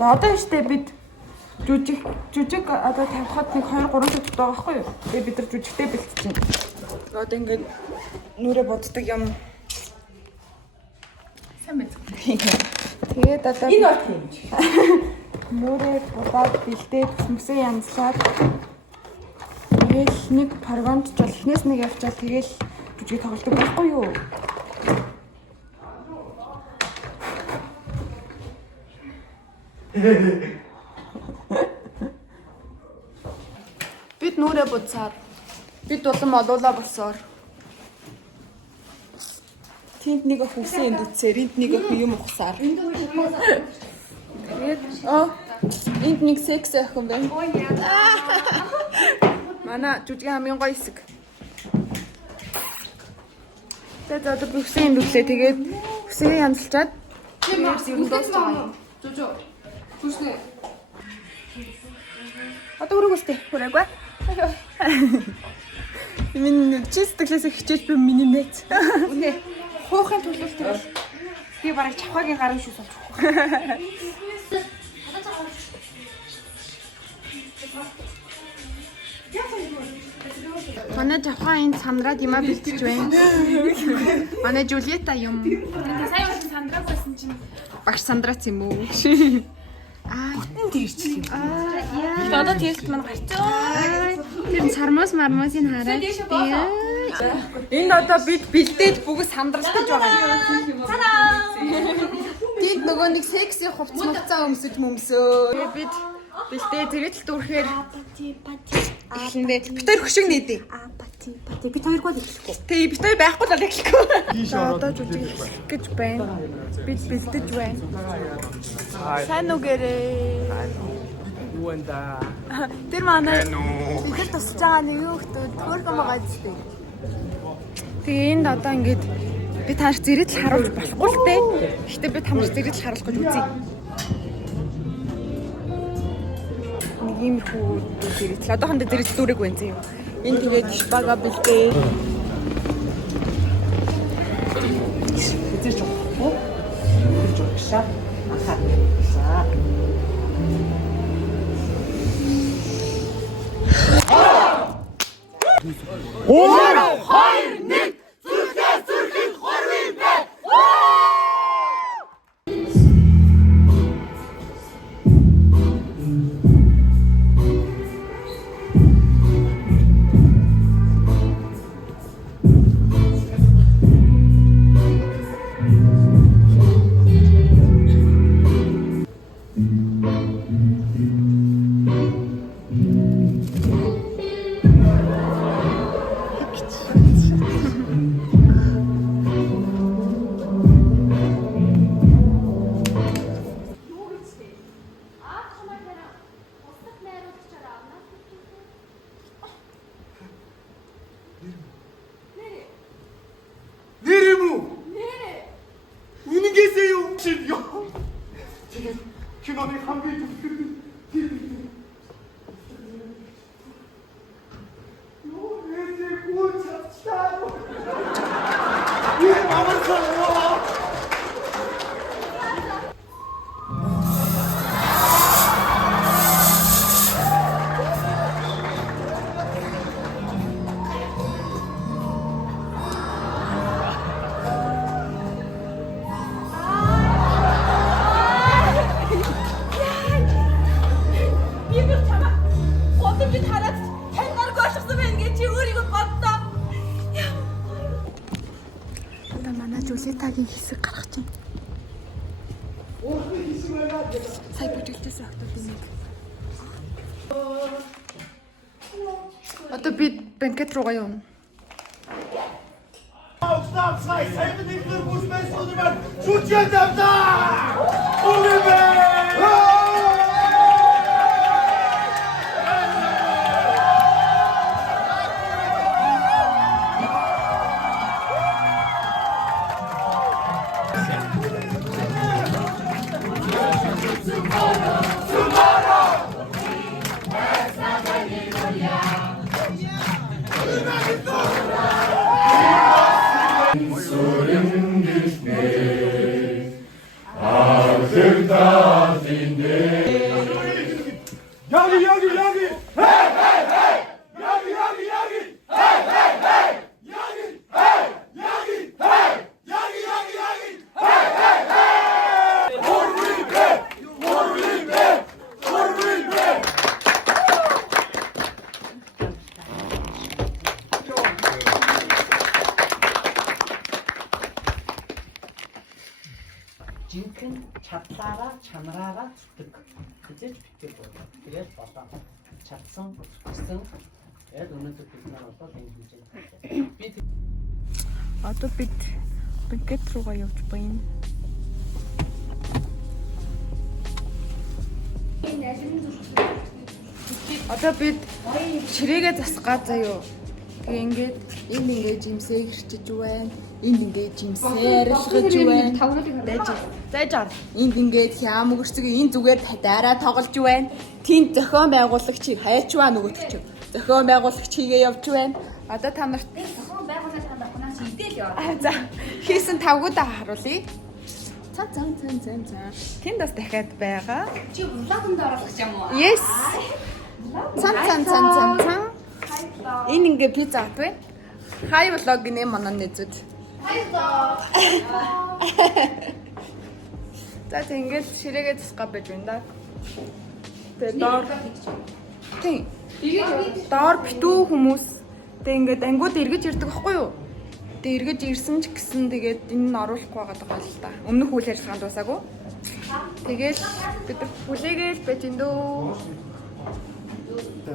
За одоо штэ бид жүжиг одоо тавихад нэг 2 3 цаг байгаа байхгүй юу? Тэгээ бид нар жүжигтэй бэлтжин. Одоо ингээд нүрэ боддог юм. Сайн мэд. Тэгээд одоо энэ бол юм. нүрэ бодоод бэлдээд мөсөө янзлаад тэгэл нэг програмд ч бол эхнээс нэг явчаад тэгэл жүжиг тоглодог байхгүй юу? Бид нүрэ буцаад бид улам олуулаа болсоор тэнд нэг хүсээ энд үтсээр энд нэг юм ухсаар тэгээд энд нэг секс охин байна. Манай жүжигийн хамгийн гоё хэсэг. Тэгээд одоо хүсээ энд үтлээ тэгээд хүсээ янзлчаад юм дуусчихсан. Жүжиг Хүснэ. Одоо өрөг өстэй. Хүрээгүй. Миний чистглээс хичээж би миний нэт. Үнэ. Хуухын төлөвтэй бол би бараг чавхагийн гарын шүүс болж байгаа. Манай жавхаан сандраад юмаа бэлтэж байна. Манай Жулиета юм. Сая бол сандраад байсан чинь багш сандрац юм уу? Бүтэн тэрчлээ юм. Яа. Одоо тест маань гарцгаа. Тэр сармос мармосыг хараад. Энд одоо бид бэлдээд бүгд сандралдаж байгаа юм. Бид нөгөө нэг секси хувцас мувцаа өмсөж мөмсөө. Тэгээ бид бэлдээ тэгээд л дүүрхээр эхлэндээ бид хоёр хөшиг нээдээ. Пати бид хоёр гол эхлэхгүй. Тэгээ бид хоёр байхгүй л эхлэхгүй. Одоо жүжиг эхлэх гэж байна. Бид бэлдэж байна. Сайн үгээрээ. Юу энэ? Тэр манай ихэр тусч байгаа нэг юу хөтөд хөөрхөн байгаа зү. Тэгээ энд одоо ингээд би тааш зэрэг л харуулж болохгүй л дээ. Гэхдээ би тамарч зэрэг л харуулах гэж үзье. Нэг иймэрхүү зэрэг л одоохондоо зэрэг дүүрэг байна зэ юу. Энд тэгээд шпага бэлдээ. Хэзээ ч уу? Тэр жогшаа. Аха. За. Өөрөө 2 1 зүрхээ зүрхийн хорвин бэ. Нэр юм уу? Нэр. Үнэнгээсээ юу чи ёо. Тэгээд киноны хамгийн Жулиетагийн хэсэг гарах чинь. Сая бүжиглэжсэн ахтууд нэг. Одоо би банкет руугаа явна. Aufstab 2, selbe Ding für Buschmeister und über Schutziert am Tag! Sorry. жинхэнэ чадлаараа чанараараа зүтдэг гэж битгий болоо. Тэгээд болоо. Чадсан, бүтсэн. Яг өнөөдөр бид нар бол энэ хэмжээнд бид Одоо бид бэнкет руугаа явж байна. Одоо бид ширээгээ засах га заяо. Тэгээ ингээд энд ингээд жимсээ хэрчиж байна. Энд ингээд жимсээ арилгаж байна. Зайж ар. Энд ингээд хям өгөрцөг энэ зүгээр дайраа тоглож байна. Тэнд зохион байгуулагчийг хайч ба нөгөөт чи. Зохион байгуулагч хийгээ явж байна. Одоо та нарт зохион байгуулалт хандахнаас идэл яа. за хийсэн тавгуудаа харуулъя. Цан. Тэнд бас дахиад байгаа. Чи влогонд оруулах юм уу? Yes. Цан. Энэ ингээ пицца гат вэ? Хай влог гинэ манай нэзүүд. За тэгээд ширээгээ засгаа байж байна да. Тэгээд доор. Тийм. Доор битүү хүмүүс тэг ингээд ангууд эргэж ирдэг байхгүй юу? Тэг эргэж ирсэн ч гэсэн тэгээд энэ нь оруулахгүй байгаа л та. Өмнөх үйл ажиллагаанд дуусаагүй. Тэгээд бид хүлээгээл байж энэ дөө.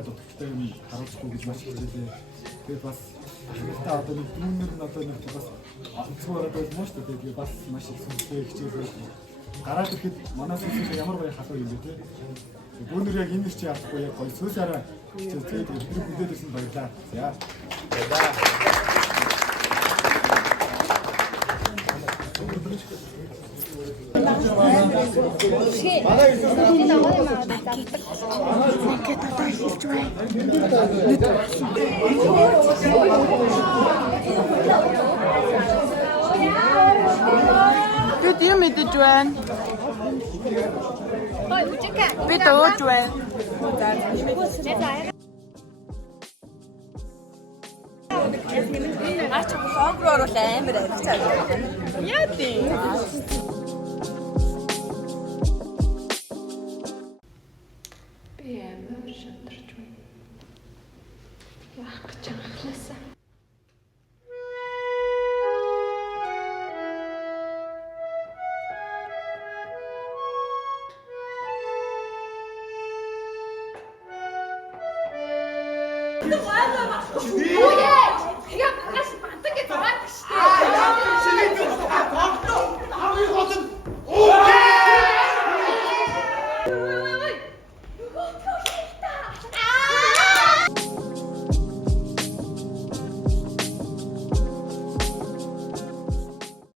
дутагтай юм харуулахгүй гэж маш хэлээ. Тэгээд бас та одоо нэг дүүнэр нь одоо нэг бас зөвхөн одоо маш шүү дээ. Тэгээд бас маш их сүнстэй хичээлээ. Гараад ирэхэд манай сүнсээ ямар гоё халуун юм бэ те. Дүүнэр яг энэ чи яахгүй яг гоё сүнсээрээ хичээлээ. Тэгээд бүдээд ирсэн баярлаа. За. Бид юм идэж байна. Бид ууж байна. Аач хоогроор л амар аригцаа. Яа тий. Би амар шантарч байна. Яах гэж анхлаасаа. Үе!